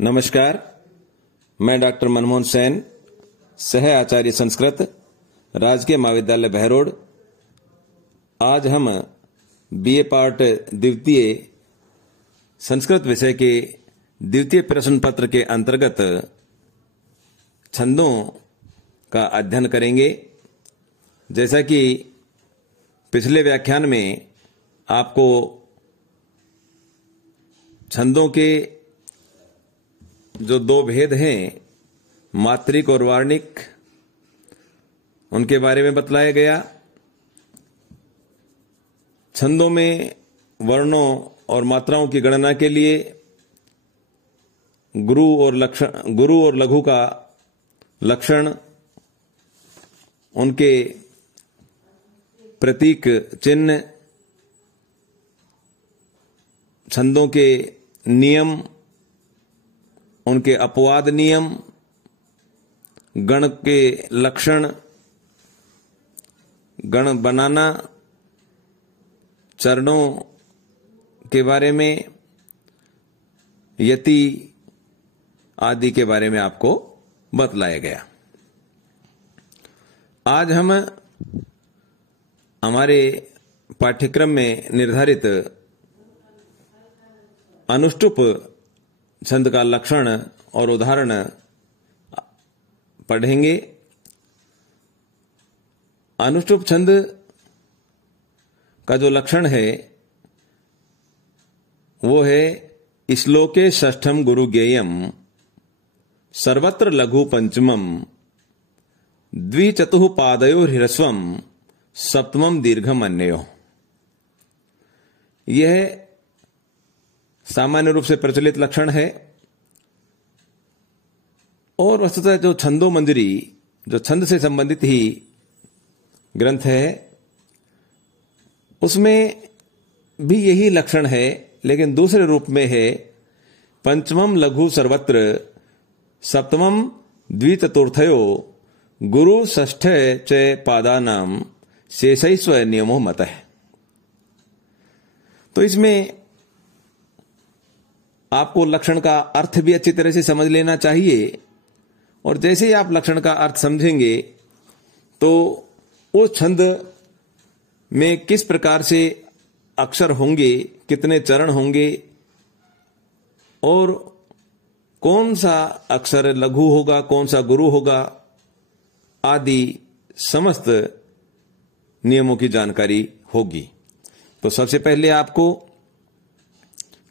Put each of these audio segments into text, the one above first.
नमस्कार, मैं डॉक्टर मनमोहन सेन, सह आचार्य संस्कृत, राजकीय महाविद्यालय बहरोड। आज हम बीए पार्ट द्वितीय संस्कृत विषय के द्वितीय प्रश्न पत्र के अंतर्गत छंदों का अध्ययन करेंगे। जैसा कि पिछले व्याख्यान में आपको छंदों के जो दो भेद हैं, मात्रिक और वार्णिक, उनके बारे में बतलाया गया। छंदों में वर्णों और मात्राओं की गणना के लिए गुरु और लघु का लक्षण, उनके प्रतीक चिन्ह, छंदों के नियम, उनके अपवाद नियम, गण के लक्षण, गण बनाना, चरणों के बारे में, यति आदि के बारे में आपको बतलाया गया। आज हम हमारे पाठ्यक्रम में निर्धारित अनुष्टुप छंद का लक्षण और उदाहरण पढ़ेंगे। अनुष्टुप छंद का जो लक्षण है वो है श्लोके षष्ठम गुरु ज्ञेयम सर्वत्र लघु पंचमम द्विचतुः पादयो ह्रस्वम सप्तमम दीर्घम अन्यो। यह सामान्य रूप से प्रचलित लक्षण है और वस्तुतः जो छंदो मंजरी, जो छंद से संबंधित ही ग्रंथ है, उसमें भी यही लक्षण है, लेकिन दूसरे रूप में है। पंचमम लघु सर्वत्र सप्तमम द्विचतुर्थयो गुरु षष्ठ च पादानाम शेषैस्व नियमो मतः। तो इसमें आपको लक्षण का अर्थ भी अच्छी तरह से समझ लेना चाहिए, और जैसे ही आप लक्षण का अर्थ समझेंगे तो उस छंद में किस प्रकार से अक्षर होंगे, कितने चरण होंगे और कौन सा अक्षर लघु होगा, कौन सा गुरु होगा, आदि समस्त नियमों की जानकारी होगी। तो सबसे पहले आपको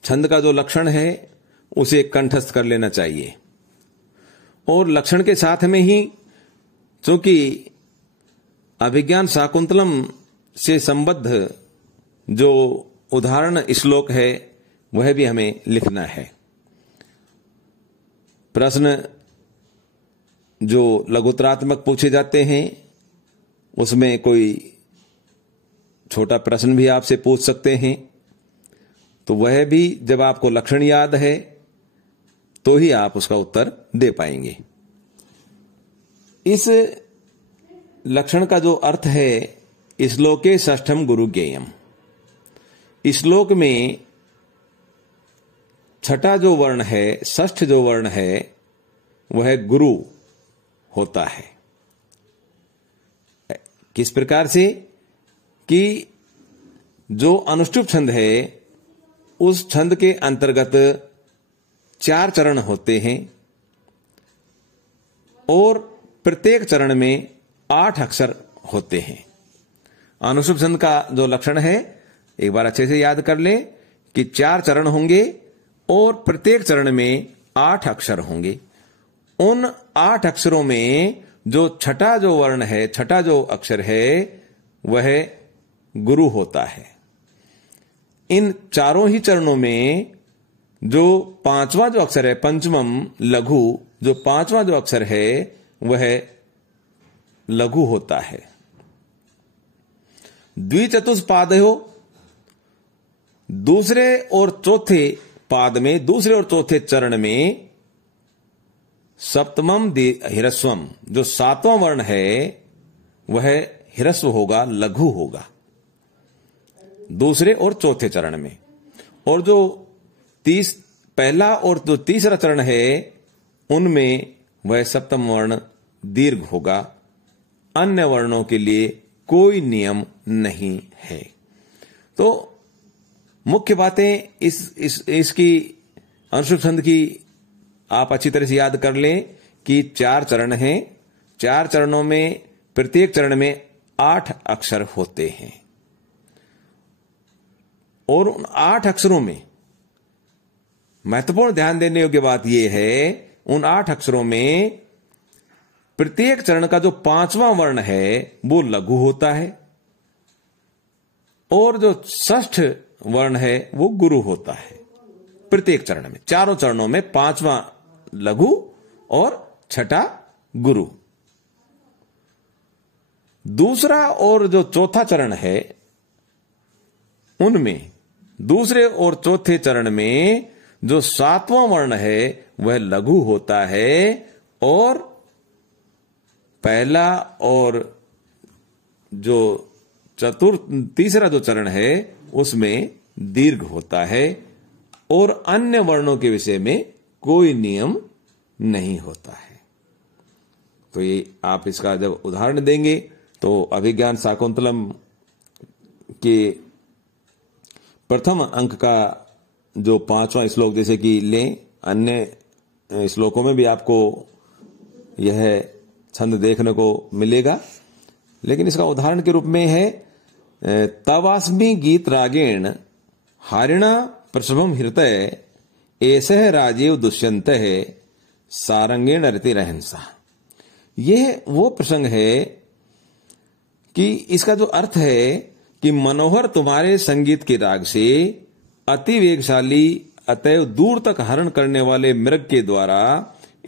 छंद का जो लक्षण है उसे कंठस्थ कर लेना चाहिए, और लक्षण के साथ में ही चूंकि अभिज्ञान शाकुंतलम से संबद्ध जो उदाहरण श्लोक है वह भी हमें लिखना है। प्रश्न जो लघुतरात्मक पूछे जाते हैं उसमें कोई छोटा प्रश्न भी आपसे पूछ सकते हैं, तो वह भी जब आपको लक्षण याद है तो ही आप उसका उत्तर दे पाएंगे। इस लक्षण का जो अर्थ है, श्लोके षष्ठम गुरु ज्ञेयम, श्लोक में छठा जो वर्ण है, षष्ठ जो वर्ण है, वह गुरु होता है। किस प्रकार से कि जो अनुष्टुप छंद है उस छंद के अंतर्गत 4 चरण होते हैं और प्रत्येक चरण में 8 अक्षर होते हैं। अनुष्टुप छंद का जो लक्षण है, एक बार अच्छे से याद कर लें कि 4 चरण होंगे और प्रत्येक चरण में 8 अक्षर होंगे। उन 8 अक्षरों में जो छठा जो वर्ण है, छठा जो अक्षर है, वह गुरु होता है। इन चारों ही चरणों में जो 5वां जो अक्षर है, पंचमम लघु, जो 5वां जो अक्षर है वह लघु होता है। द्विचतुष्पादयो, दूसरे और चौथे पाद में, दूसरे और चौथे चरण में सप्तमम ह्रस्वम, जो 7वां वर्ण है वह ह्रस्व होगा, लघु होगा दूसरे और चौथे चरण में। और जो पहला और जो तीसरा चरण है उनमें वह सप्तम वर्ण दीर्घ होगा। अन्य वर्णों के लिए कोई नियम नहीं है। तो मुख्य बातें इसकी अनुसूप छंद की आप अच्छी तरह से याद कर लें कि 4 चरण हैं। 4 चरणों में प्रत्येक चरण में 8 अक्षर होते हैं और उन 8 अक्षरों में महत्वपूर्ण ध्यान देने योग्य बात यह है, उन 8 अक्षरों में प्रत्येक चरण का जो 5वां वर्ण है वो लघु होता है और जो षष्ठ वर्ण है वो गुरु होता है। प्रत्येक चरण में, चारों चरणों में 5वां लघु और छठा गुरु। दूसरा और जो चौथा चरण है उनमें, दूसरे और चौथे चरण में जो 7वां वर्ण है वह लघु होता है और पहला और जो तीसरा जो चरण है उसमें दीर्घ होता है और अन्य वर्णों के विषय में कोई नियम नहीं होता है। तो ये आप इसका जब उदाहरण देंगे तो अभिज्ञान शाकुंतलम के प्रथम अंक का जो 5वां श्लोक जैसे कि लें, अन्य श्लोकों में भी आपको यह छंद देखने को मिलेगा, लेकिन इसका उदाहरण के रूप में है तवास्मि गीत रागेण हारिणा प्रसभम हृतय ऐसह राजीव दुष्यंत है सारंगेण रतिरहंसा। यह वो प्रसंग है कि इसका जो अर्थ है कि मनोहर तुम्हारे संगीत के राग से अति वेगशाली अतएव दूर तक हरण करने वाले मृग के द्वारा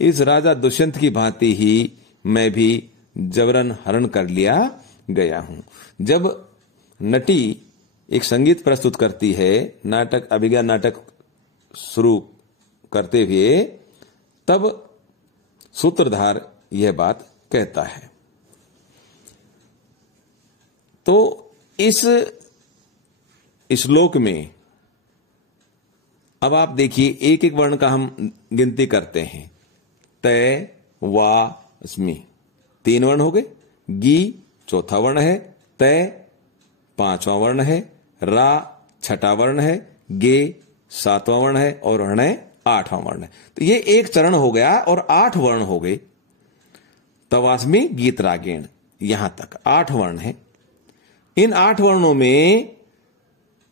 इस राजा दुष्यंत की भांति ही मैं भी जबरन हरण कर लिया गया हूं। जब नटी एक संगीत प्रस्तुत करती है, नाटक, अभिज्ञान नाटक शुरू करते हुए, तब सूत्रधार यह बात कहता है। तो इस श्लोक में अब आप देखिए एक एक वर्ण का हम गिनती करते हैं। तय, वा, स्मी 3 वर्ण हो गए, गी चौथा वर्ण है, तय 5वां वर्ण है, रा 6ठा वर्ण है, गे 7वां वर्ण है और हृणय 8वां वर्ण है। तो ये एक चरण हो गया और 8 वर्ण हो गए। तवास्मि गीत रागेण यहां तक 8 वर्ण है। इन 8 वर्णों में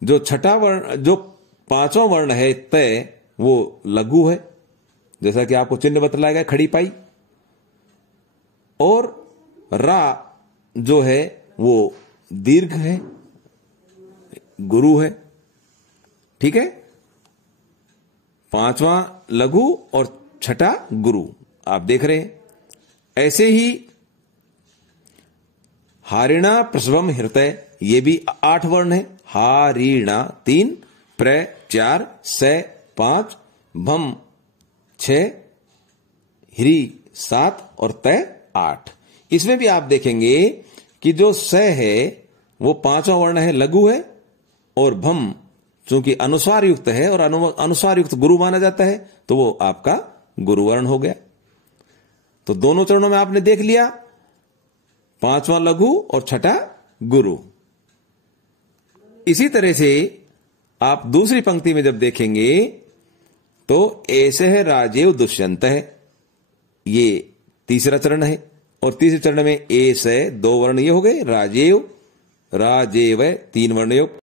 जो छठा वर्ण, जो 5वां वर्ण है तय, वो लघु है, जैसा कि आपको चिन्ह बतलाया गया खड़ी पाई, और रा जो है वो दीर्घ है, गुरु है। ठीक है, 5वां लघु और छठा गुरु आप देख रहे हैं। ऐसे ही हारिणा प्रसवम हृतय, ये भी 8 वर्ण है। हारिणा 3, प्र 4, से 5, भम 6, ह्री 7 और तय 8। इसमें भी आप देखेंगे कि जो स है वो 5वां वर्ण है, लघु है, और भम चूंकि अनुस्वार युक्त है और अनुस्वार युक्त गुरु माना जाता है तो वो आपका गुरु वर्ण हो गया। तो दोनों चरणों में आपने देख लिया, 5वां लघु और छठा गुरु। इसी तरह से आप दूसरी पंक्ति में जब देखेंगे तो ऐसे है राजेव दुष्यंत है, ये तीसरा चरण है, और तीसरे चरण में ए से 2 वर्ण ये हो गए, राजेव, राजेव 3 वर्ण योग।